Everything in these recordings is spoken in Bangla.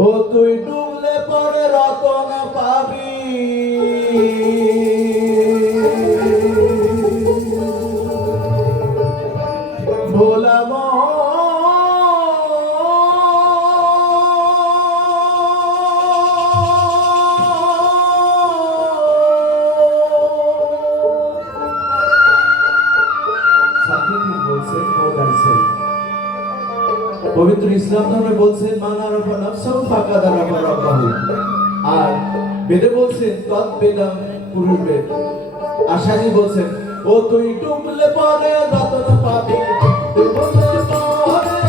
ও তুই ডুবলে পরে রতন পবিত্র ইসলাম ধর্মে বলছেন মানার উপর নফসাও ফাঁকা দ্বারা রব্বাহু। আর বেদে বলছেন তৎ বেদম পুরুষ বেদ। আশাজি বলছেন ও তুই ডুবলে পরে রতন পাবি ডুবলে পরে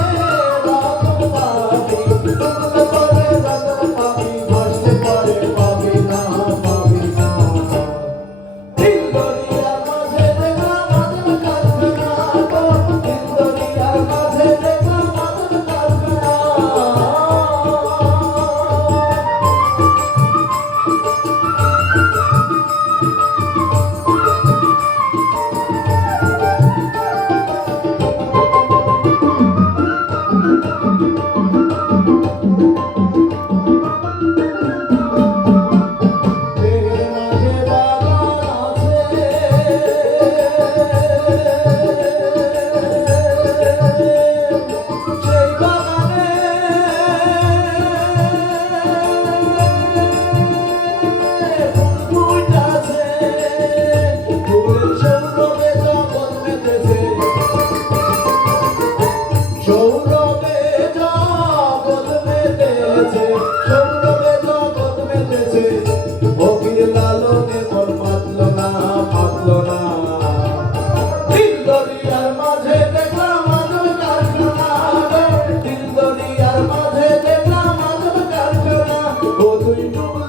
ও তুই